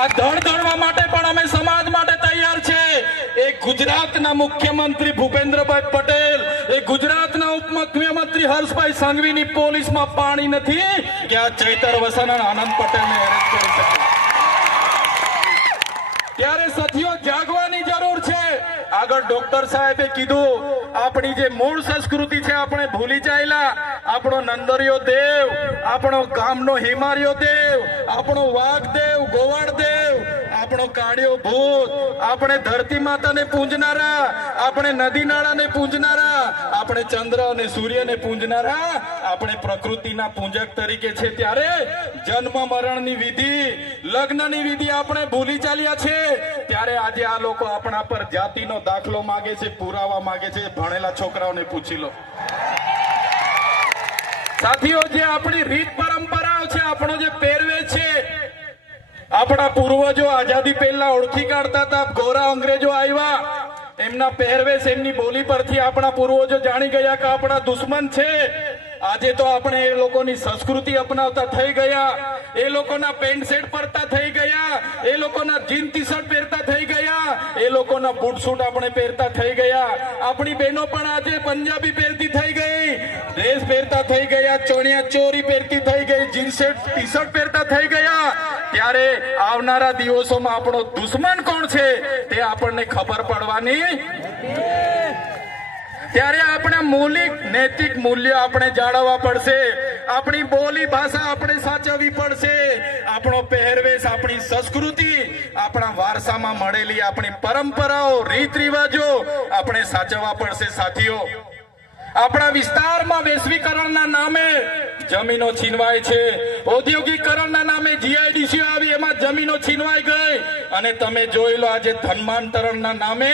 આ ધડધડવા માટે પણ અમે સમાજ માટે તૈયાર છે। એક ગુજરાતના મુખ્યમંત્રી ભૂપેન્દ્રભાઈ પટેલ, એક ગુજરાતના ઉપમુખ્યમંત્રી હર્ષભાઈ સંઘવીની પોલીસમાં પાણી નથી કે આ ચૈતર વસાણા આનંદ પટેલને એરેસ્ટ કરી શકે। ત્યારે સાથીઓ જાગવાની જરૂર છે। આગળ ડોક્ટર સાહેબે કીધું આપણી જે મૂળ સંસ્કૃતિ છે આપણે ભૂલી જાયેલા। આપણો નંદરિયો દેવ, આપણો ગામનો હિમારિયો દેવ, આપણો વાઘ દેવ, ગોવાળ દેવ, આપણો કાળિયો ભૂત, આપણે ધરતી માતાને પૂજનારા, આપણે નદી નાળાને પૂજનારા, આપણે ચંદ્ર અને સૂર્યને પૂજનારા, આપણે પ્રકૃતિના પૂજક તરીકે છે। ત્યારે જન્મ મરણની વિધિ, લગ્નની વિધિ આપણે ભૂલી ચાલ્યા છે। ત્યારે આજે આ લોકો આપણા પર જાતિનો દાખલો માંગે છે, પુરાવા માંગે છે। ભણેલા છોકરાઓને પૂછી લો। સાથીઓ, જે આપણી રીત પરંપરાઓ છે, આપણો જે પહેરવેશ છે, આપણા પૂર્વજો આઝાદી પહેલા ઓળખી કાઢતા હતા। ગોરા અંગ્રેજો આવ્યા, એમના પહેરવેશ, એમની બોલી પરથી આપણા પૂર્વજો જાણી ગયા કે આપણા દુશ્મન છે। આજે તો આપણે એ લોકોની સંસ્કૃતિ અપનાવતા થઈ ગયા, એ લોકોના પેન્ટ શર્ટ પહેરતા થઈ ગયા, એ લોકોના જીન ટી શર્ટ પહેરતા થઈ ગયા, એ લોકોના બૂટ સૂટ આપણે પહેરતા થઈ ગયા। આપણી બહેનો પણ આજે પંજાબી પહેરતી થઈ ગઈ, ડ્રેસ પહેરતા થઈ ગયા, ચણિયા ચોરી પહેરતી થઈ ગઈ, જીન્સ ટી શર્ટ પહેરતા થઈ ગયા। ત્યારે આવનારા દિવસોમાં આપણો દુશ્મન કોણ છે તે આપણને ખબર પડવાની। ત્યારે આપણા મૌલિક નૈતિક મૂલ્યો આપણે જાળવવા પડશે, આપણી બોલી ભાષા આપણે સાચવવી પડશે, આપણો પહેરવેશ, આપણી સંસ્કૃતિ, આપણા વારસામાં મળેલી આપણી પરંપરાઓ, રીત રિવાજો આપણે સાચવવા પડશે। સાથીઓ, આપણા વિસ્તારમાં વૈશ્વિકરણના નામે જમીનો છીનવાય છે, ઔદ્યોગિકરણના નામે જીઆઈડીસી આવી, એમાં જમીનો છીનવાઈ ગઈ। અને તમે જોઈ લો, આજે ધર્માંતરણના નામે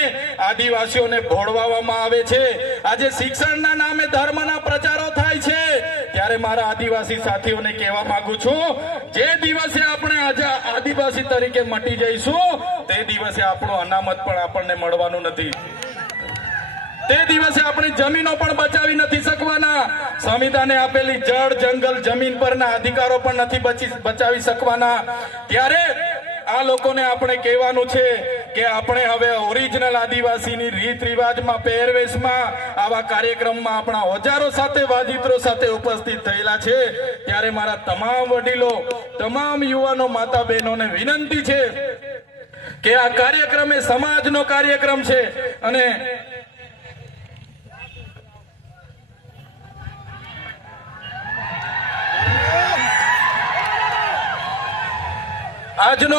આદિવાસીઓને ભોળવામાં આવે છે, આજે શિક્ષણના નામે ધર્મના પ્રચારો થાય છે। ત્યારે મારા આદિવાસી સાથીઓને કહેવા માંગુ છું, જે દિવસે આપણે આજે આદિવાસી તરીકે મટી જઈશું તે દિવસે આપણું અનામત પણ આપણને મળવાનું નથી, તે દિવસે આપણી જમીનો પણ બચાવી નથી શકવાના, સંવિધાને આપેલી જળ, જંગલ, જમીન પરના અધિકારો પણ નથી બચાવી શકવાના। ત્યારે આ લોકોને આપણે કહેવાનું છે કે આપણે હવે ઓરિજિનલ આદિવાસીની રીત રિવાજમાં, પહેરવેશમાં, આવા કાર્યક્રમમાં આપણા ઓજારો સાથે, વાજિત્રો સાથે ઉપસ્થિત થયેલા છે। ત્યારે મારા તમામ વડીલો, તમામ યુવાનો, માતા બહેનોને વિનંતી છે કે આ કાર્યક્રમ એ સમાજનો કાર્યક્રમ છે અને આજનો